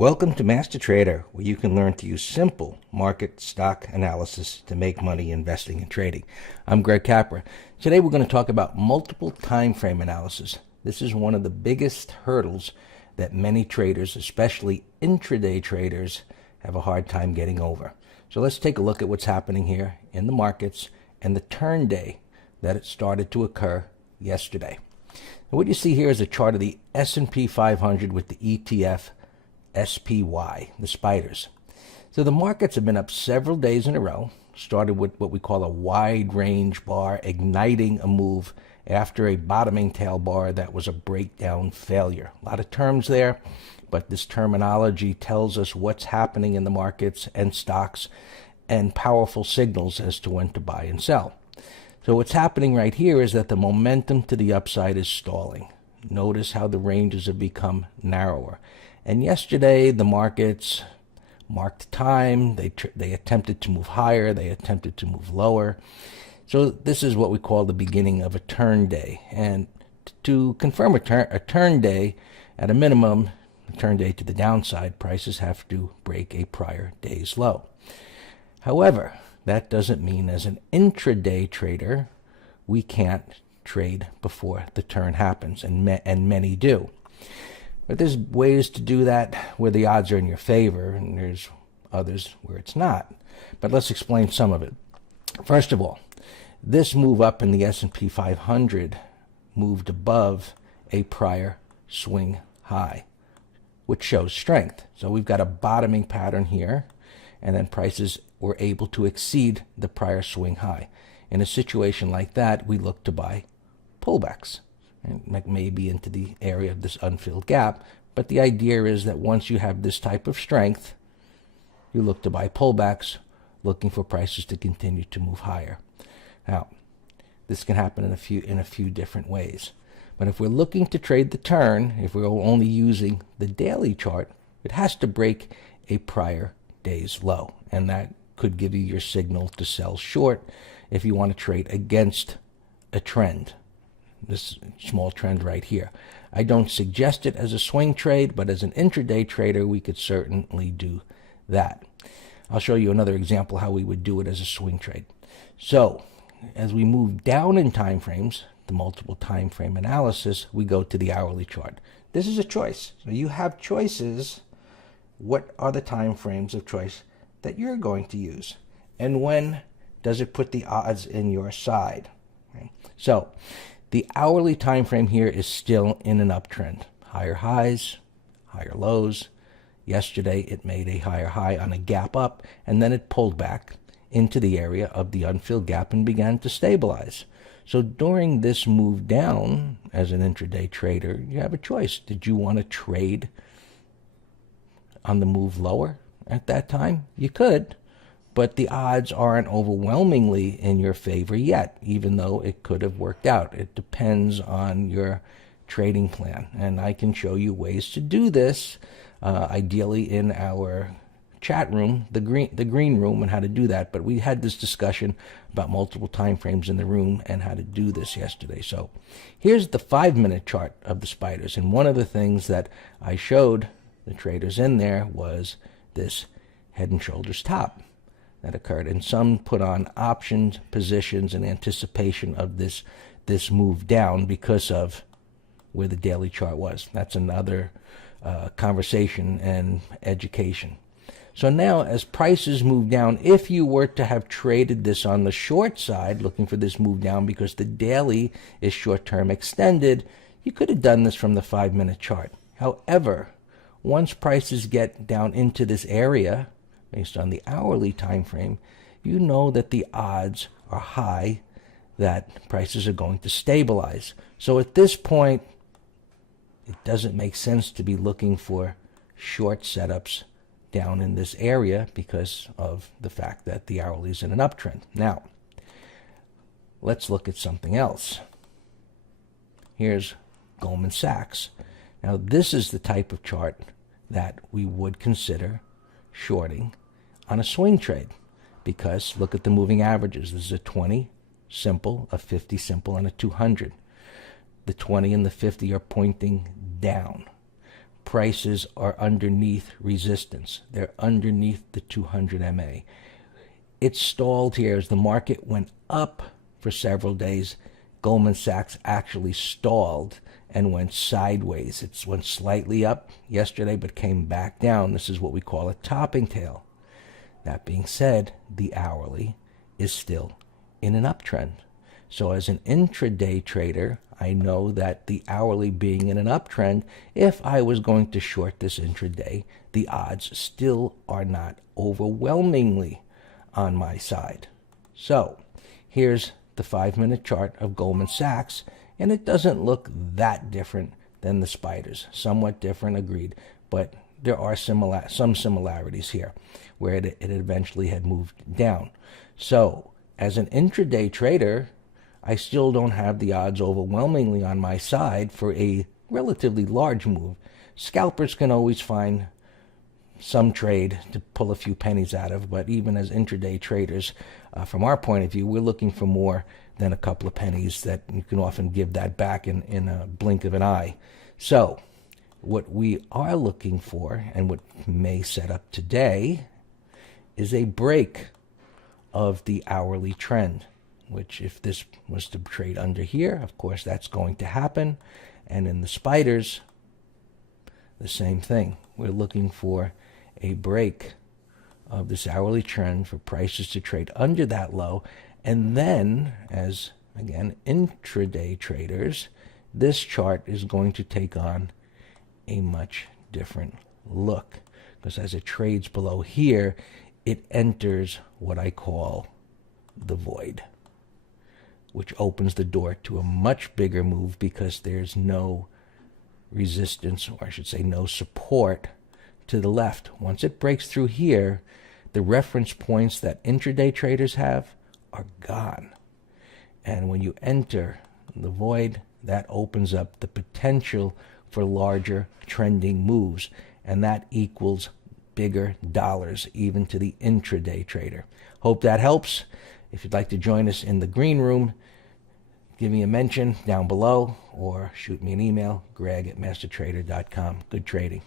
Welcome to MasterTrader, where you can learn to use simple market stock analysis to make money investing and trading. I'm Greg Capra. Today we're going to talk about multiple time frame analysis. This is one of the biggest hurdles that many traders, especially intraday traders, have a hard time getting over. So let's take a look at what's happening here in the markets and the turn day that it started to occur yesterday. And what you see here is a chart of the S&P 500 with the ETF SPY, the spiders. So the markets have been up several days in a row, started with what we call a wide range bar, igniting a move after a bottoming tail bar that was a breakdown failure. A lot of terms there, but this terminology tells us what's happening in the markets and stocks and powerful signals as to when to buy and sell. So what's happening right here is that the momentum to the upside is stalling. Notice how the ranges have become narrower. And yesterday, the markets marked time. They attempted to move higher. They attempted to move lower. So this is what we call the beginning of a turn day. And to confirm a turn day, at a minimum, a turn day to the downside, prices have to break a prior day's low. However, that doesn't mean as an intraday trader, we can't trade before the turn happens, and many do. But there's ways to do that where the odds are in your favor, and there's others where it's not. But let's explain some of it. First of all, this move up in the S&P 500 moved above a prior swing high, which shows strength. So we've got a bottoming pattern here, and then prices were able to exceed the prior swing high. In a situation like that, we look to buy pullbacks, maybe into the area of this unfilled gap. But the idea is that once you have this type of strength, you look to buy pullbacks, looking for prices to continue to move higher. Now, this can happen in a few different ways. But if we're looking to trade the turn, if we're only using the daily chart, it has to break a prior day's low. And that could give you your signal to sell short if you want to trade against a trend. This small trend right here. I don't suggest it as a swing trade, but as an intraday trader, we could certainly do that. I'll show you another example how we would do it as a swing trade. So, as we move down in time frames, the multiple time frame analysis, we go to the hourly chart. This is a choice. So you have choices. What are the time frames of choice that you're going to use? And when does it put the odds in your side? Okay. So, the hourly time frame here is still in an uptrend. Higher highs, higher lows. Yesterday, it made a higher high on a gap up, and then it pulled back into the area of the unfilled gap and began to stabilize. So during this move down, as an intraday trader, you have a choice. Did you want to trade on the move lower at that time? You could. But the odds aren't overwhelmingly in your favor yet, even though it could have worked out. It depends on your trading plan. And I can show you ways to do this, ideally in our chat room, the green room, and how to do that. But we had this discussion about multiple time frames in the room and how to do this yesterday. So here's the 5-minute chart of the spiders. And one of the things that I showed the traders in there was this head and shoulders top that occurred, and some put on options positions in anticipation of this move down because of where the daily chart was. That's another conversation and education. So now, as prices move down, if you were to have traded this on the short side, looking for this move down because the daily is short-term extended, you could have done this from the 5-minute chart. However, once prices get down into this area, based on the hourly time frame, you know that the odds are high that prices are going to stabilize. So at this point, it doesn't make sense to be looking for short setups down in this area because of the fact that the hourly is in an uptrend. Now, let's look at something else. Here's Goldman Sachs. Now, this is the type of chart that we would consider shorting on a swing trade, because look at the moving averages. This is a 20 simple, a 50 simple, and a 200. The 20 and the 50 are pointing down. prices are underneath resistance. They're underneath the 200 MA. It stalled here as the market went up for several days. Goldman Sachs actually stalled and went sideways. It went slightly up yesterday but came back down. This is what we call a topping tail. That being said, the hourly is still in an uptrend. So as an intraday trader, I know that the hourly being in an uptrend, if I was going to short this intraday, the odds still are not overwhelmingly on my side. So here's the 5-minute chart of Goldman Sachs, and it doesn't look that different than the spiders. Somewhat different, agreed, but there are some similarities here where it eventually had moved down. So as an intraday trader, I still don't have the odds overwhelmingly on my side for a relatively large move. Scalpers can always find some trade to pull a few pennies out of, but even as intraday traders, from our point of view, we're looking for more than a couple of pennies that you can often give that back in a blink of an eye. So what we are looking for, and what may set up today, is a break of the hourly trend, which if this was to trade under here, of course that's going to happen. And in the spiders, the same thing. We're looking for a break of this hourly trend for prices to trade under that low. And then, as again, intraday traders, this chart is going to take on a much different look, because as it trades below here, it enters what I call the void, which opens the door to a much bigger move because there's no resistance, or I should say no support to the left. Once it breaks through here, the reference points that intraday traders have are gone. And when you enter the void, that opens up the potential for larger trending moves, and that equals bigger dollars even to the intraday trader. Hope that helps. If you'd like to join us in the green room, give me a mention down below or shoot me an email, greg@mastertrader.com. Good trading.